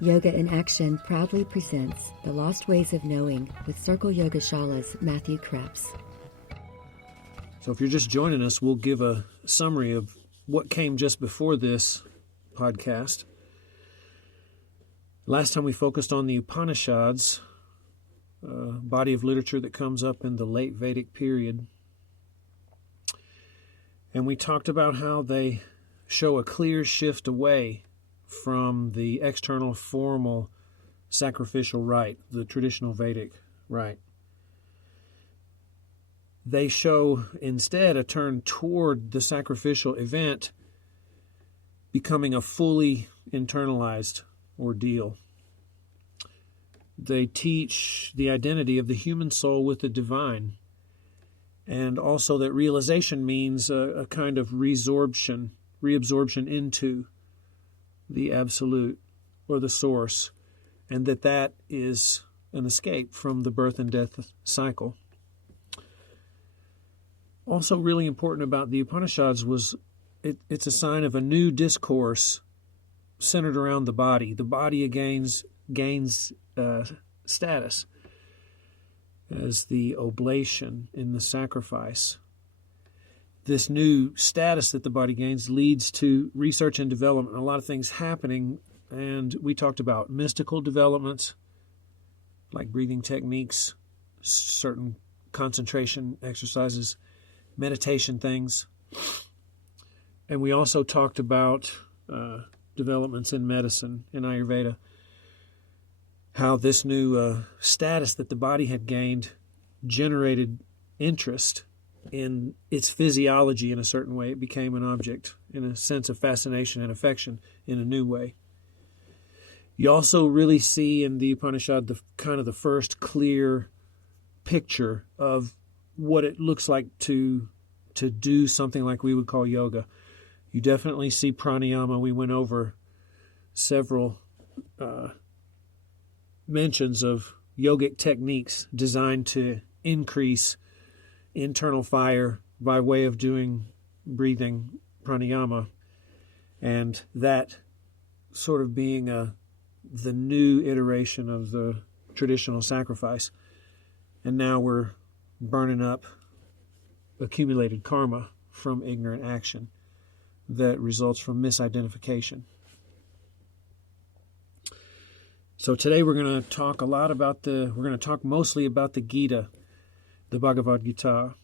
Yoga in Action proudly presents The Lost Ways of Knowing with Circle Yoga Shala's Matthew Krebs. So if you're just joining us, we'll give a summary of what came just before this podcast. Last time we focused on the Upanishads, a body of literature that comes up in the late Vedic period. And we talked about how they show a clear shift away from the external formal sacrificial rite, the traditional Vedic rite. They show instead a turn toward the sacrificial event becoming a fully internalized ordeal. They teach the identity of the human soul with the divine, and also that realization means a kind of reabsorption into the absolute or the source, and that is an escape from the birth and death cycle. Also really important about the Upanishads was it's a sign of a new discourse centered around the body. The body gains status as the oblation in the sacrifice. This new status that the body gains leads to research and development, a lot of things happening, and we talked about mystical developments like breathing techniques, certain concentration exercises, meditation things, and we also talked about developments in medicine, in Ayurveda, how this new status that the body had gained generated interest in its physiology in a certain way. It became an object in a sense of fascination and affection in a new way. You also really see in the Upanishad the first clear picture of what it looks like to do something like we would call yoga. You definitely see pranayama. We went over several mentions of yogic techniques designed to increase internal fire by way of doing breathing pranayama, and that sort of being the new iteration of the traditional sacrifice. And now we're burning up accumulated karma from ignorant action that results from misidentification. So today we're going to talk mostly about the Gita, the Bhagavad Gita.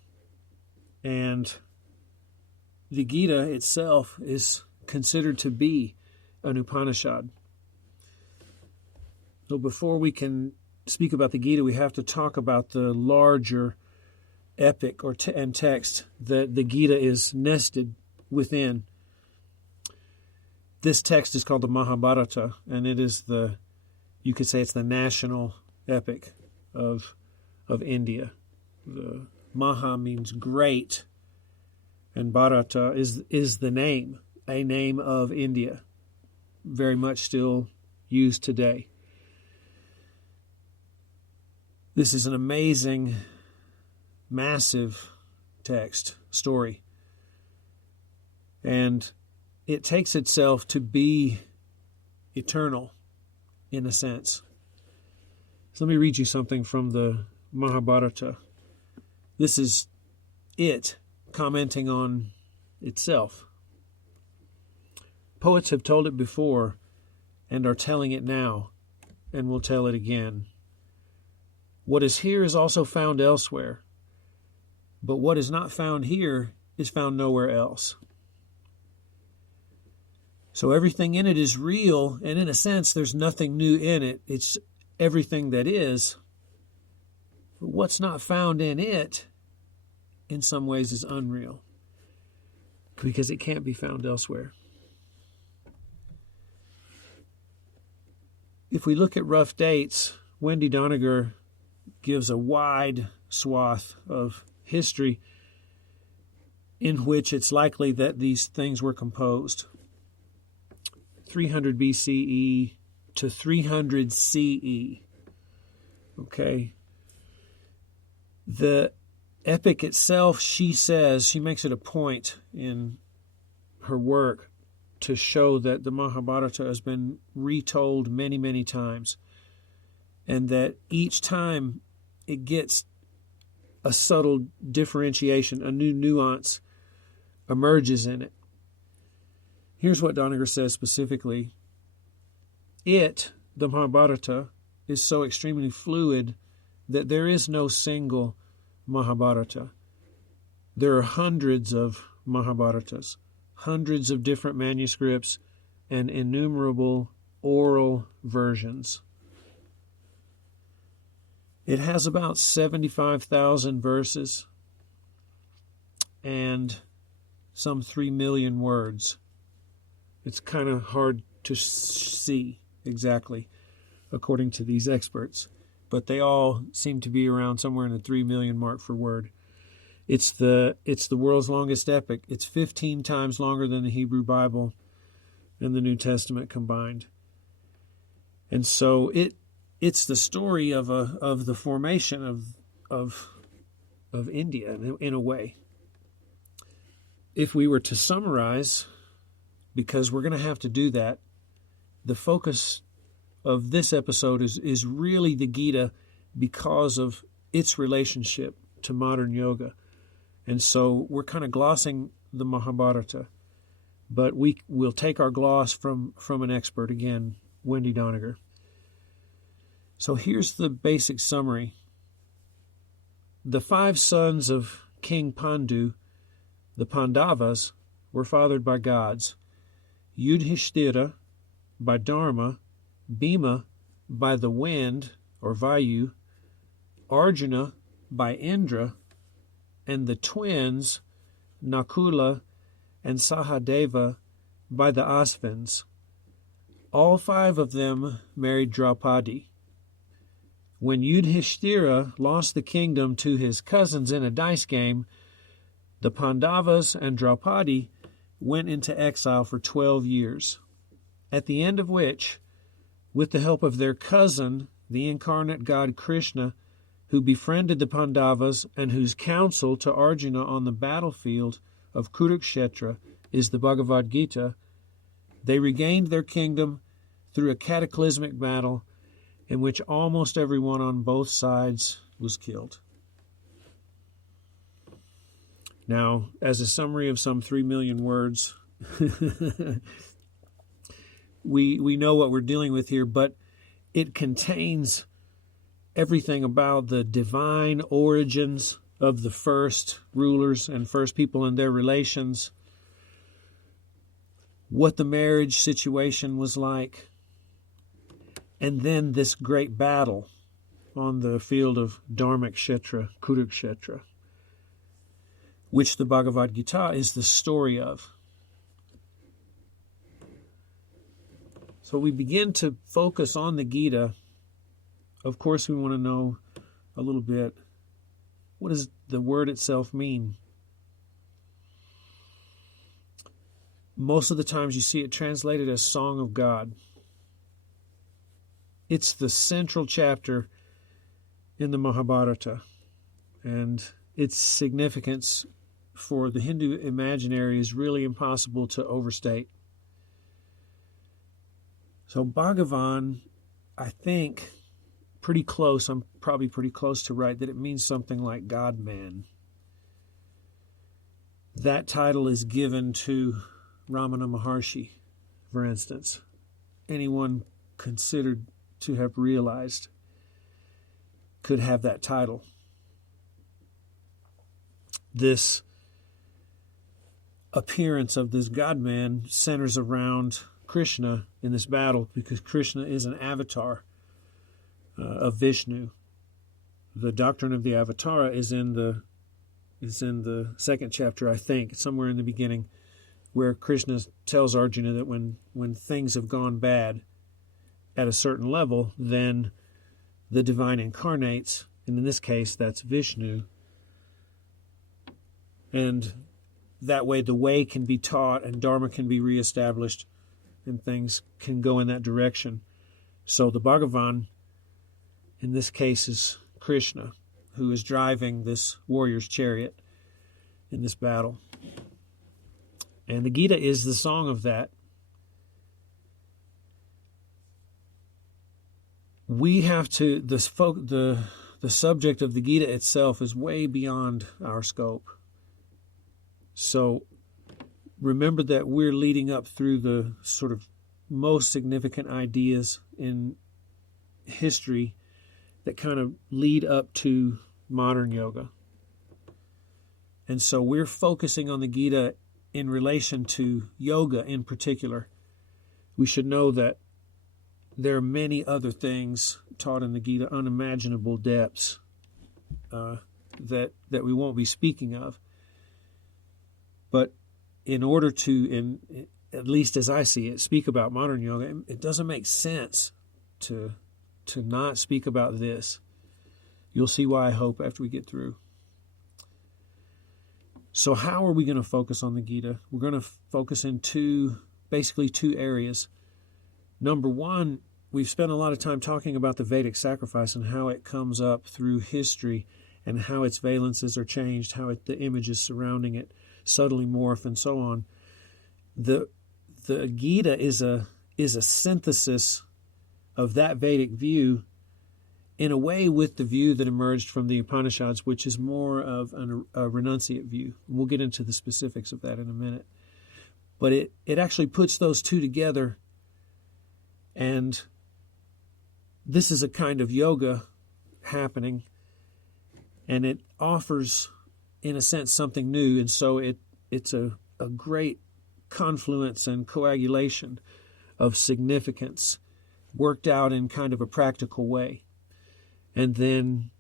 And the Gita itself is considered to be an Upanishad. So before we can speak about the Gita, we have to talk about the larger epic and text that the Gita is nested within. This text is called the Mahabharata, and it is you could say it's the national epic of India. The Maha means great, and Bharata is the name, a name of India, very much still used today. This is an amazing, massive text, story, and it takes itself to be eternal in a sense. So let me read you something from the Mahabharata. This is it commenting on itself. Poets have told it before and are telling it now and will tell it again. What is here is also found elsewhere, but what is not found here is found nowhere else. So everything in it is real, and in a sense, there's nothing new in it. It's everything that is. But what's not found in it, in some ways, is unreal, because it can't be found elsewhere. If we look at rough dates, Wendy Doniger gives a wide swath of history in which it's likely that these things were composed. 300 BCE to 300 CE. Okay. The epic itself, she says, she makes it a point in her work to show that the Mahabharata has been retold many, many times, and that each time it gets a subtle differentiation, a new nuance emerges in it. Here's what Doniger says specifically. The Mahabharata, is so extremely fluid that there is no single Mahabharata. There are hundreds of Mahabharatas, hundreds of different manuscripts, and innumerable oral versions. It has about 75,000 verses and some 3 million words. It's kind of hard to see exactly, according to these experts, but they all seem to be around somewhere in the 3 million mark for word. It's the world's longest epic. It's 15 times longer than the Hebrew Bible and the New Testament combined. And so it's the story of the formation of India in a way. If we were to summarize, because we're going to have to do that, the focus of this episode is really the Gita because of its relationship to modern yoga. And so we're kind of glossing the Mahabharata, but we'll take our gloss from an expert, again, Wendy Doniger. So here's the basic summary. The 5 sons of King Pandu, the Pandavas, were fathered by gods. Yudhishthira by Dharma, Bhima by the wind, or Vayu, Arjuna by Indra, and the twins, Nakula and Sahadeva, by the Asvins. All 5 of them married Draupadi. When Yudhishthira lost the kingdom to his cousins in a dice game, the Pandavas and Draupadi went into exile for 12 years, at the end of which, with the help of their cousin, the incarnate god Krishna, who befriended the Pandavas and whose counsel to Arjuna on the battlefield of Kurukshetra is the Bhagavad Gita, they regained their kingdom through a cataclysmic battle in which almost everyone on both sides was killed. Now, as a summary of some 3 million words, we know what we're dealing with here, but it contains everything about the divine origins of the first rulers and first people and their relations, what the marriage situation was like, and then this great battle on the field of Dharmakshetra, Kurukshetra, which the Bhagavad Gita is the story of. So we begin to focus on the Gita. Of course, we want to know a little bit, what does the word itself mean? Most of the times you see it translated as Song of God. It's the central chapter in the Mahabharata, and its significance for the Hindu imaginary is really impossible to overstate. So Bhagavan, I think, pretty close, I'm probably pretty close to right, that it means something like God-man. That title is given to Ramana Maharshi, for instance. Anyone considered to have realized could have that title. This appearance of this God-man centers around Krishna in this battle, because Krishna is an avatar of Vishnu. The doctrine of the Avatara is in the second chapter, I think, somewhere in the beginning, where Krishna tells Arjuna that when things have gone bad at a certain level, then the divine incarnates, and in this case, that's Vishnu. And that way the way can be taught and Dharma can be reestablished and things can go in that direction. So the Bhagavan, in this case, is Krishna, who is driving this warrior's chariot in this battle. And the Gita is the song of that. we have to, the subject of the Gita itself is way beyond our scope. So remember that we're leading up through the sort of most significant ideas in history that kind of lead up to modern yoga. And so we're focusing on the Gita in relation to yoga in particular. We should know that there are many other things taught in the Gita, unimaginable depths that we won't be speaking of. But in order to, at least as I see it, speak about modern yoga, it doesn't make sense to not speak about this. You'll see why, I hope, after we get through. So how are we going to focus on the Gita? We're going to focus in basically two areas. Number one, we've spent a lot of time talking about the Vedic sacrifice and how it comes up through history and how its valences are changed, how the images surrounding it subtly morph, and so on. The Gita is a synthesis of that Vedic view in a way with the view that emerged from the Upanishads, which is more of a renunciate view. We'll get into the specifics of that in a minute. But it actually puts those two together, and this is a kind of yoga happening, and it offers, in a sense, something new. And so it's a great confluence and coagulation of significance worked out in kind of a practical way, and then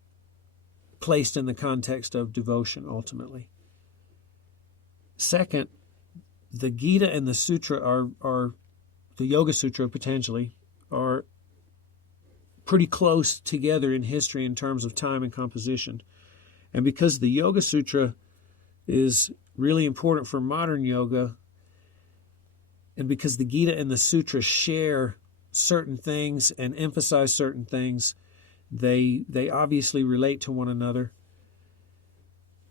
placed in the context of devotion ultimately. Second, the Gita and the Sutra are the Yoga Sutra potentially are pretty close together in history in terms of time and composition. And because the Yoga Sutra is really important for modern yoga, and because the Gita and the Sutra share certain things and emphasize certain things, they obviously relate to one another.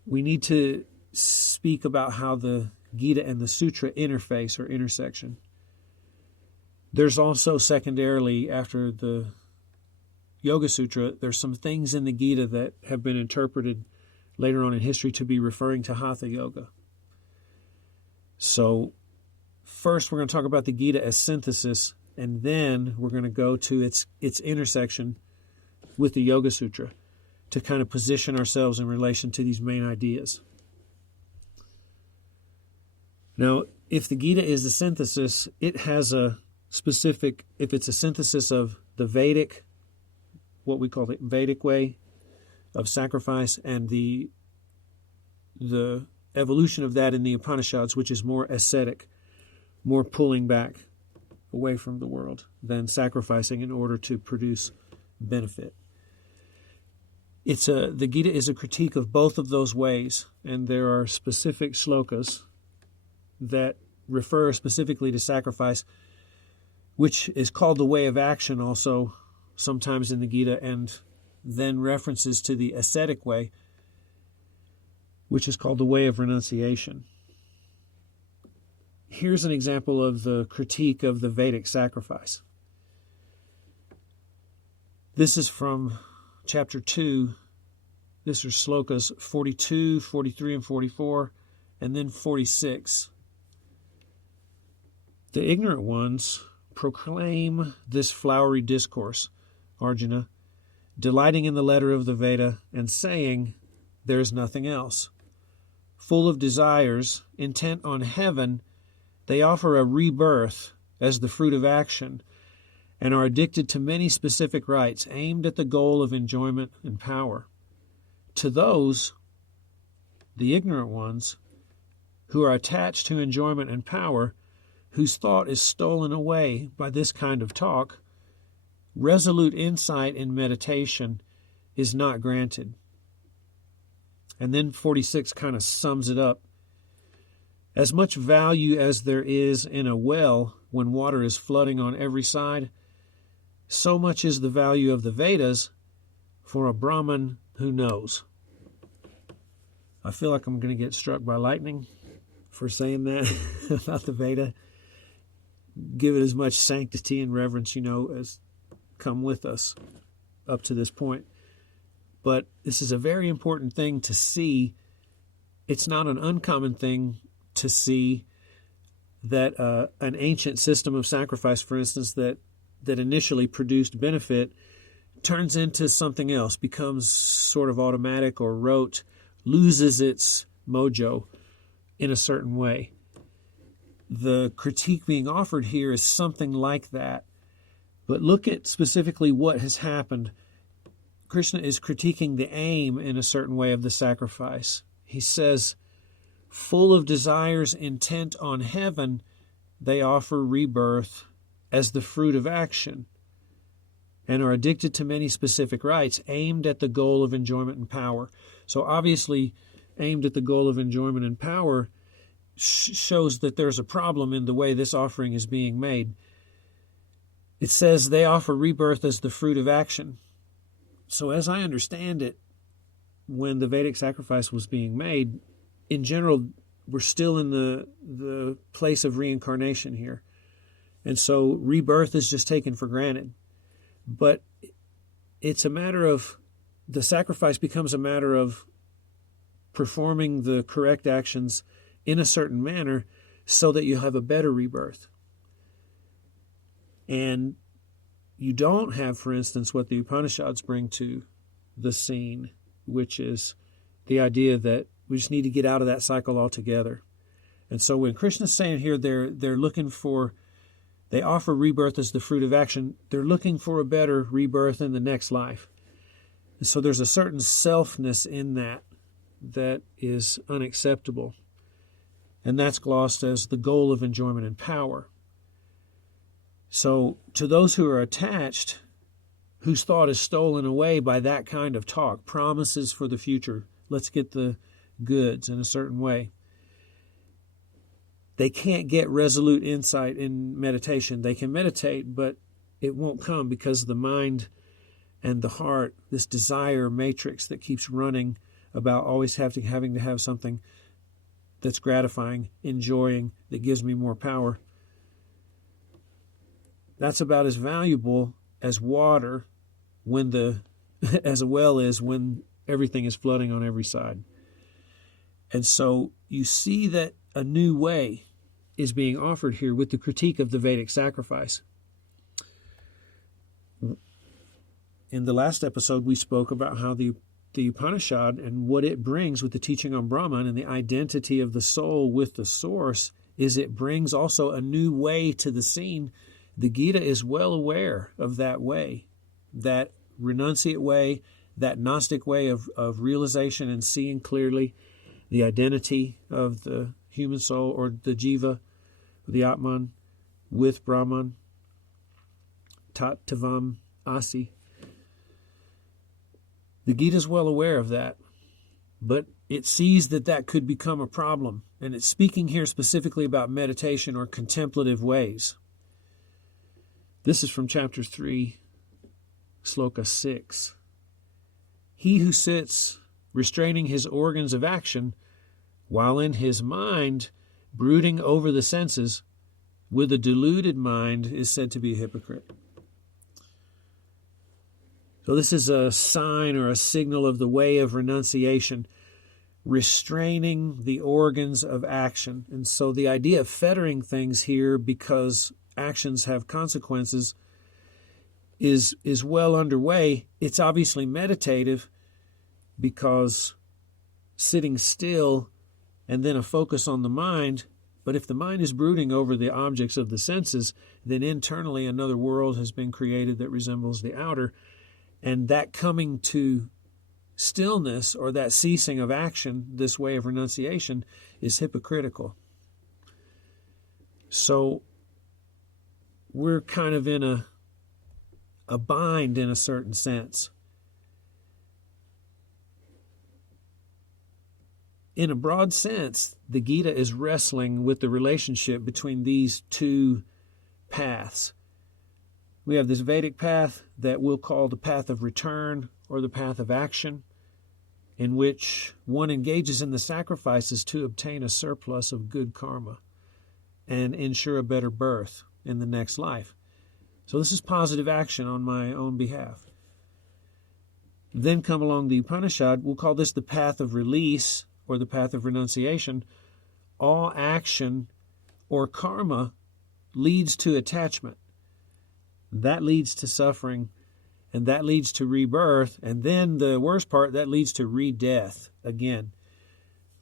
We need to speak about how the Gita and the Sutra interface or intersection. There's also secondarily, after the Yoga Sutra, there's some things in the Gita that have been interpreted later on in history to be referring to Hatha Yoga. So first we're going to talk about the Gita as synthesis, and then we're going to go to its intersection with the Yoga Sutra to kind of position ourselves in relation to these main ideas. Now, if the Gita is a synthesis, it has a specific, if it's a synthesis of the Vedic, what we call the Vedic way of sacrifice, and the evolution of that in the Upanishads, which is more ascetic, more pulling back away from the world than sacrificing in order to produce benefit. The Gita is a critique of both of those ways, and there are specific shlokas that refer specifically to sacrifice, which is called the way of action also sometimes in the Gita, and then references to the ascetic way, which is called the way of renunciation. Here's an example of the critique of the Vedic sacrifice. This is from chapter 2. This are slokas 42, 43, and 44, and then 46. The ignorant ones proclaim this flowery discourse, Arjuna, delighting in the letter of the Veda and saying, "There is nothing else." Full of desires, intent on heaven, they offer a rebirth as the fruit of action, and are addicted to many specific rites aimed at the goal of enjoyment and power. To those, the ignorant ones, who are attached to enjoyment and power, whose thought is stolen away by this kind of talk, resolute insight in meditation is not granted. And then 46 kind of sums it up. As much value as there is in a well when water is flooding on every side, so much is the value of the Vedas for a Brahman who knows. I feel like I'm going to get struck by lightning for saying that about the Veda. Give it as much sanctity and reverence, as come with us up to this point. But this is a very important thing to see. It's not an uncommon thing to see that an ancient system of sacrifice, for instance, that initially produced benefit, turns into something else, becomes sort of automatic or rote, loses its mojo in a certain way. The critique being offered here is something like that. But look at specifically what has happened. Krishna is critiquing the aim in a certain way of the sacrifice. He says, full of desires intent on heaven, they offer rebirth as the fruit of action and are addicted to many specific rites aimed at the goal of enjoyment and power. So obviously, aimed at the goal of enjoyment and power shows that there's a problem in the way this offering is being made. It says they offer rebirth as the fruit of action. So as I understand it, when the Vedic sacrifice was being made, in general, we're still in the place of reincarnation here. And so rebirth is just taken for granted. But it's a matter of, the sacrifice becomes a matter of performing the correct actions in a certain manner so that you have a better rebirth. And you don't have, for instance, what the Upanishads bring to the scene, which is the idea that we just need to get out of that cycle altogether. And so when Krishna's saying here they're looking for, they offer rebirth as the fruit of action, they're looking for a better rebirth in the next life. And so there's a certain selfness in that is unacceptable. And that's glossed as the goal of enjoyment and power. So to those who are attached, whose thought is stolen away by that kind of talk, promises for the future, let's get the goods in a certain way, they can't get resolute insight in meditation. They can meditate, but it won't come because the mind and the heart, this desire matrix that keeps running about always having to have something that's gratifying, enjoying, that gives me more power. That's about as valuable as water as a well is when everything is flooding on every side. And so you see that a new way is being offered here with the critique of the Vedic sacrifice. In the last episode, we spoke about how the Upanishad and what it brings with the teaching on Brahman and the identity of the soul with the source is it brings also a new way to the scene. The Gita is well aware of that way, that renunciate way, that Gnostic way of realization and seeing clearly the identity of the human soul or the jiva, the Atman, with Brahman, tat tavam asi. The Gita is well aware of that, but it sees that could become a problem. And it's speaking here specifically about meditation or contemplative ways. This is from chapter 3, sloka 6. He who sits restraining his organs of action, while in his mind brooding over the senses, with a deluded mind is said to be a hypocrite. So this is a sign or a signal of the way of renunciation, restraining the organs of action. And so the idea of fettering things here because actions have consequences is well underway. It's obviously meditative because sitting still and then a focus on the mind. But if the mind is brooding over the objects of the senses, then internally another world has been created that resembles the outer. And that coming to stillness or that ceasing of action, this way of renunciation, is hypocritical. So we're kind of in a bind in a certain sense. In a broad sense, the Gita is wrestling with the relationship between these two paths. We have this Vedic path that we'll call the path of return or the path of action, in which one engages in the sacrifices to obtain a surplus of good karma and ensure a better birth in the next life. So this is positive action on my own behalf. Then come along the Upanishad. We'll call this the path of release or the path of renunciation. All action or karma leads to attachment. That leads to suffering, and that leads to rebirth, and then the worst part, that leads to re-death again.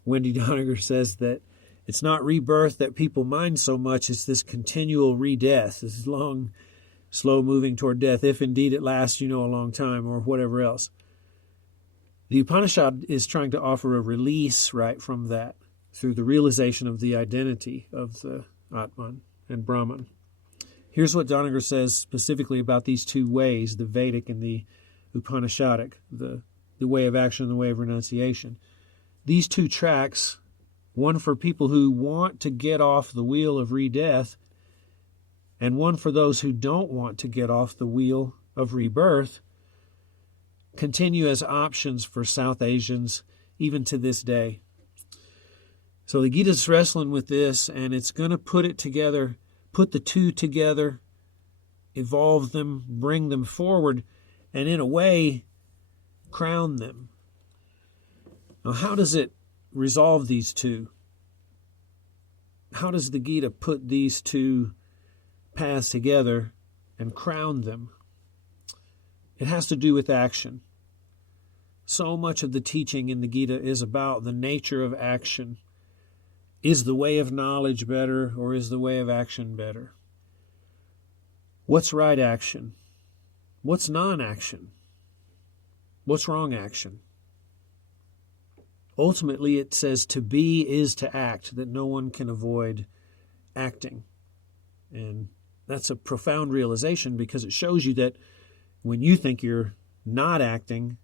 Wendy Doniger says that it's not rebirth that people mind so much, it's this continual re-death, this long, slow moving toward death, if indeed it lasts, a long time, or whatever else. The Upanishad is trying to offer a release right from that through the realization of the identity of the Atman and Brahman. Here's what Doniger says specifically about these two ways, the Vedic and the Upanishadic, the way of action and the way of renunciation. These two tracks, one for people who want to get off the wheel of re-death, and one for those who don't want to get off the wheel of rebirth, continue as options for South Asians even to this day. So the Gita's wrestling with this, and it's going to put it together, put the two together, evolve them, bring them forward, and in a way, crown them. Now, how does it resolve these two? How does the Gita put these two paths together and crown them? It has to do with action. So much of the teaching in the Gita is about the nature of action. Is the way of knowledge better, or is the way of action better? What's right action? What's non-action? What's wrong action? Ultimately, it says to be is to act, that no one can avoid acting. And that's a profound realization, because it shows you that when you think you're not acting,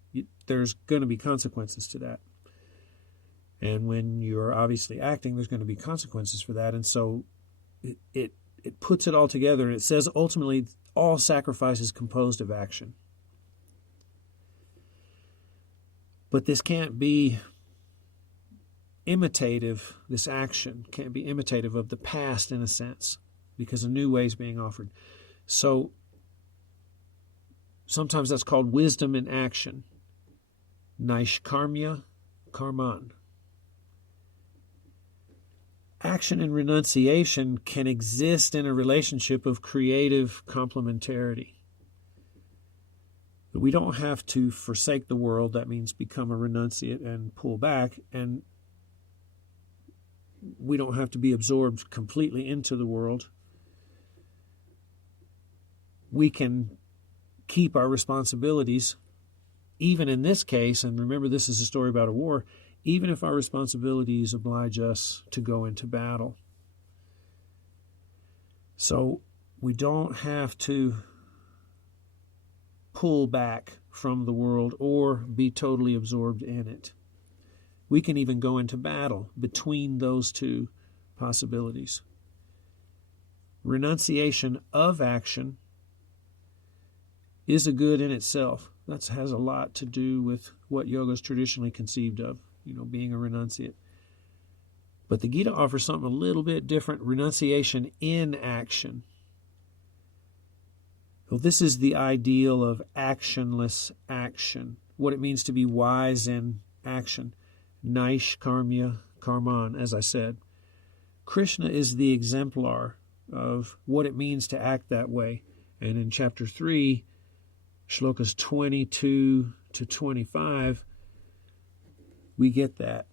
there's going to be consequences to that. And when you're obviously acting, there's going to be consequences for that. And so it puts it all together, and it says ultimately all sacrifice is composed of action. But this can't be imitative, this action can't be imitative of the past in a sense, because a new way is being offered. So sometimes that's called wisdom in action. Naishkarmya karman. Action and renunciation can exist in a relationship of creative complementarity. We don't have to forsake the world. That means become a renunciate and pull back. And we don't have to be absorbed completely into the world. We can keep our responsibilities, even in this case, and remember this is a story about a war, even if our responsibilities oblige us to go into battle. So we don't have to pull back from the world or be totally absorbed in it. We can even go into battle between those two possibilities. Renunciation of action is a good in itself. That has a lot to do with what yoga is traditionally conceived of, being a renunciate. But the Gita offers something a little bit different, renunciation in action. Well, this is the ideal of actionless action, what it means to be wise in action. Naishkarmya karman, as I said. Krishna is the exemplar of what it means to act that way. And in chapter 3, shlokas 22 to 25, we get that.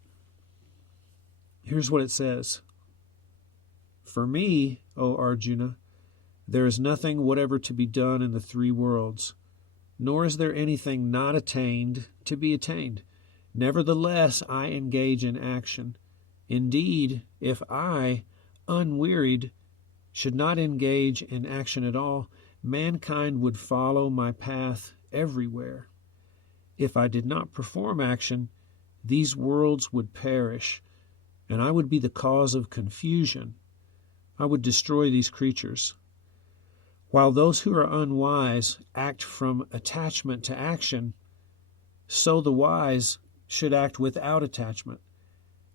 Here's what it says. For me, O Arjuna, there is nothing whatever to be done in the three worlds, nor is there anything not attained to be attained. Nevertheless, I engage in action. Indeed, if I, unwearied, should not engage in action at all, mankind would follow my path everywhere. If I did not perform action, these worlds would perish, and I would be the cause of confusion. I would destroy these creatures. While those who are unwise act from attachment to action, so the wise should act without attachment,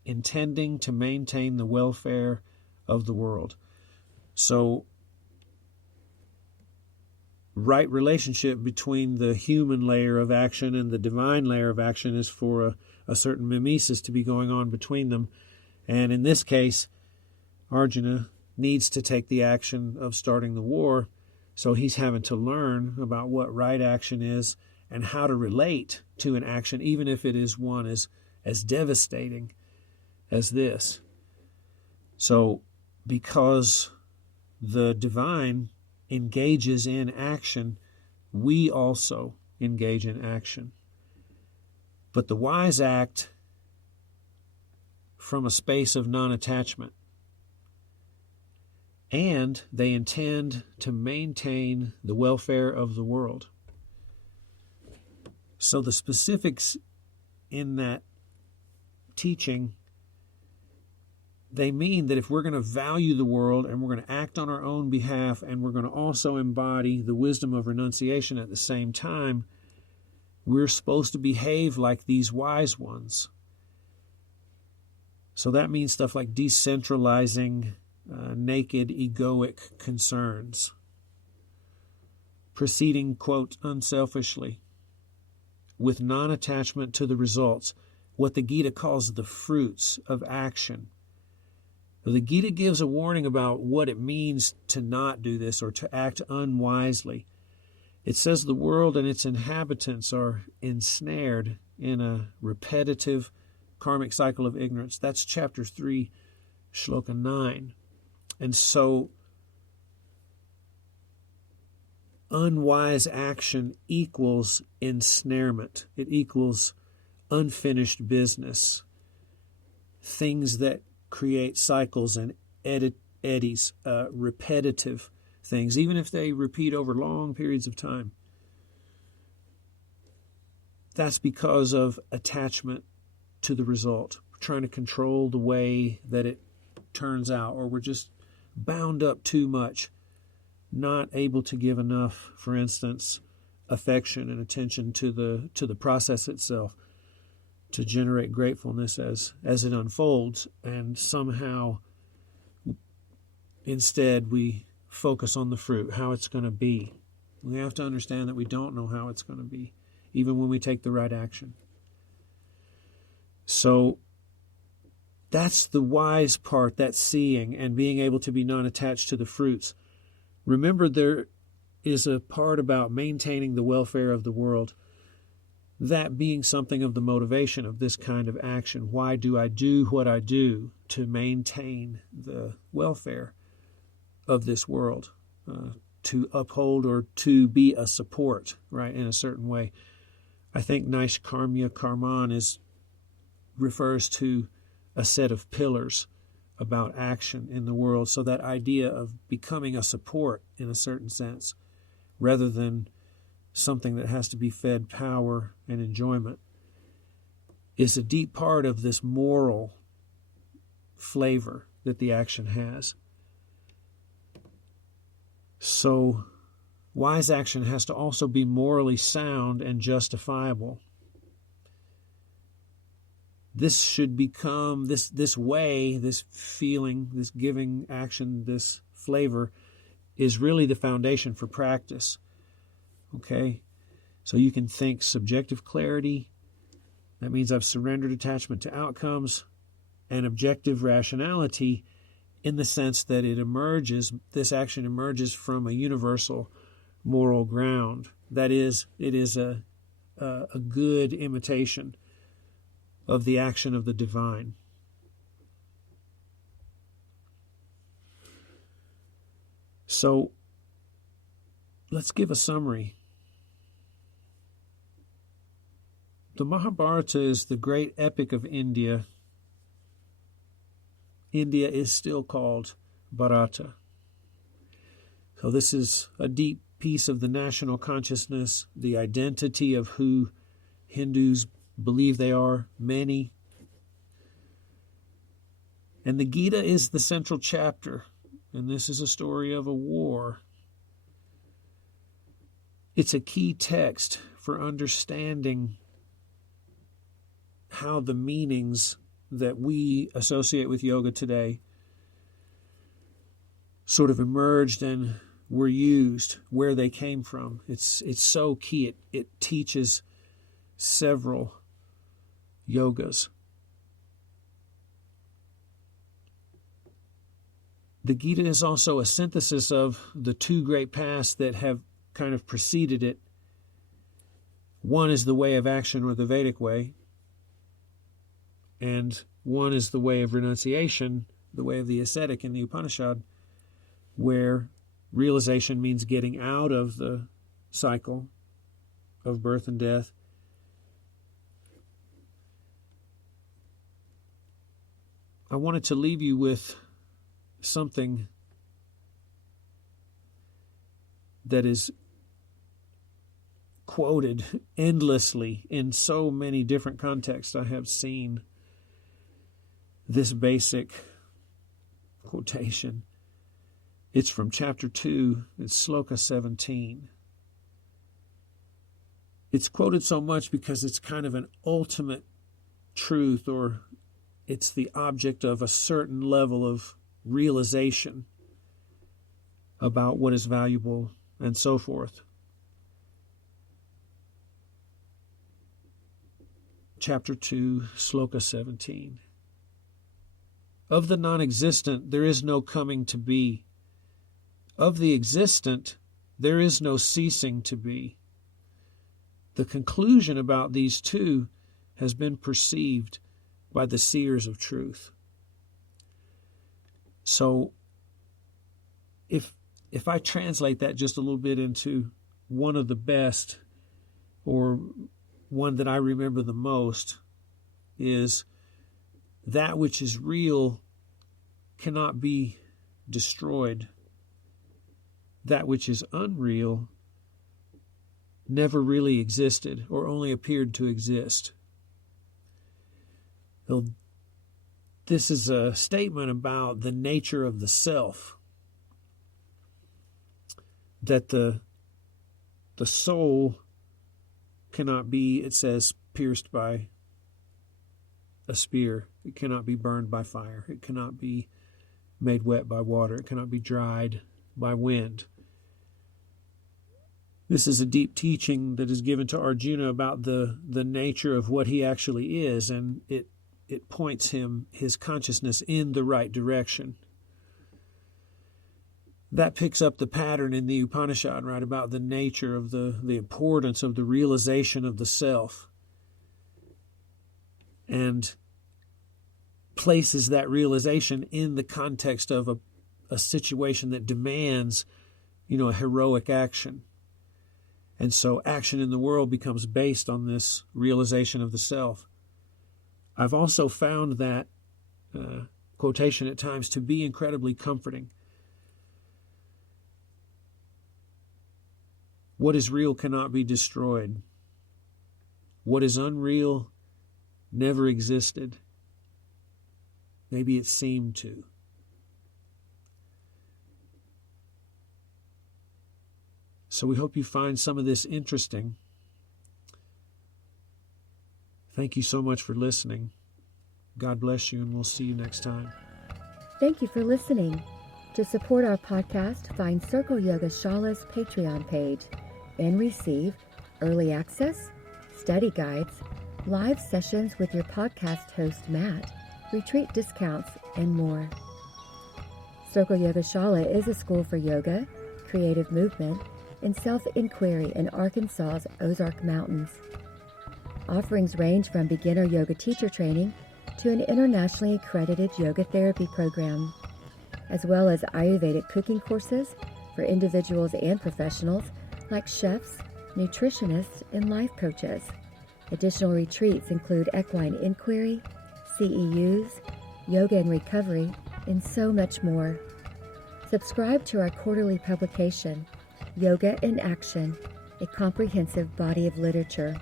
intending to maintain the welfare of the world. So right relationship between the human layer of action and the divine layer of action is for a certain mimesis to be going on between them. And in this case, Arjuna needs to take the action of starting the war, so he's having to learn about what right action is and how to relate to an action, even if it is one as devastating as this. So, because the divine engages in action, we also engage in action. But the wise act from a space of non-attachment, and they intend to maintain the welfare of the world. So the specifics in that teaching, they mean that if we're going to value the world and we're going to act on our own behalf and we're going to also embody the wisdom of renunciation at the same time, we're supposed to behave like these wise ones. So that means stuff like decentralizing naked egoic concerns, proceeding, quote, unselfishly, with non-attachment to the results, what the Gita calls the fruits of action. The Gita gives a warning about what it means to not do this or to act unwisely. It says the world and its inhabitants are ensnared in a repetitive karmic cycle of ignorance. That's chapter 3, shloka 9. And so unwise action equals ensnarement. It equals unfinished business, things that create cycles and eddies, repetitive things, even if they repeat over long periods of time. That's because of attachment to the result. We're trying to control the way that it turns out, or we're just bound up too much, not able to give enough, for instance, affection and attention to the process itself to generate gratefulness as it unfolds, and somehow instead we focus on the fruit, how it's going to be. We have to understand that we don't know how it's going to be, even when we take the right action. So that's the wise part, that's seeing and being able to be non-attached to the fruits. Remember, there is a part about maintaining the welfare of the world, that being something of the motivation of this kind of action. Why do I do what I do? To maintain the welfare of this world, to uphold or to be a support, right, in a certain way. I think Naishkarmya Karman refers to a set of pillars about action in the world. So that idea of becoming a support in a certain sense, rather than something that has to be fed power and enjoyment, is a deep part of this moral flavor that the action has. So wise action has to also be morally sound and justifiable. This should become, this way, this feeling, this giving action, this flavor is really the foundation for practice. Okay? So you can think subjective clarity. That means I've surrendered attachment to outcomes, and objective rationality in the sense that this action emerges from a universal moral ground. That is, it is a good imitation of the action of the divine. So let's give a summary. The Mahabharata is the great epic of India. India is still called Bharata. So this is a deep piece of the national consciousness, the identity of who Hindus believe they are, many. And the Gita is the central chapter, and this is a story of a war. It's a key text for understanding how the meanings that we associate with yoga today sort of emerged and were used, where they came from. It's so key. It teaches several yogas. The Gita is also a synthesis of the two great paths that have kind of preceded it. One is the way of action, or the Vedic way, and one is the way of renunciation, the way of the ascetic in the Upanishad, where realization means getting out of the cycle of birth and death. I wanted to leave you with something that is quoted endlessly in so many different contexts. I have seen this basic quotation. It's from chapter 2, it's sloka 17. It's quoted so much because it's kind of an ultimate truth, or it's the object of a certain level of realization about what is valuable and so forth. Chapter 2, sloka 17. Of the non-existent, there is no coming to be. Of the existent, there is no ceasing to be. The conclusion about these two has been perceived by the seers of truth. So, if I translate that just a little bit into one of the best, or one that I remember the most, is that which is real cannot be destroyed. That which is unreal never really existed, or only appeared to exist. This is a statement about the nature of the self, that the soul cannot be, it says, pierced by a spear. It cannot be burned by fire. It cannot be made wet by water. It cannot be dried by wind. This is a deep teaching that is given to Arjuna about the nature of what he actually is, and it points his consciousness in the right direction. That picks up the pattern in the Upanishad, right, about the nature of the importance of the realization of the self, and places that realization in the context of a situation that demands, a heroic action. And so action in the world becomes based on this realization of the self. I've also found that quotation at times to be incredibly comforting. What is real cannot be destroyed. What is unreal never existed. Maybe it seemed to. So we hope you find some of this interesting. Thank you so much for listening. God bless you, and we'll see you next time. Thank you for listening. To support our podcast, find Circle Yoga Shala's Patreon page and receive early access, study guides, live sessions with your podcast host, Matt, retreat discounts, and more. Circle Yoga Shala is a school for yoga, creative movement, and self-inquiry in Arkansas's Ozark Mountains. Offerings range from beginner yoga teacher training to an internationally accredited yoga therapy program, as well as Ayurvedic cooking courses for individuals and professionals like chefs, nutritionists, and life coaches. Additional retreats include equine inquiry, CEUs, yoga and recovery, and so much more. Subscribe to our quarterly publication, Yoga in Action, a comprehensive body of literature.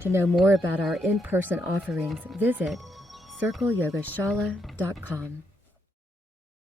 To know more about our in-person offerings, visit circleyogashala.com.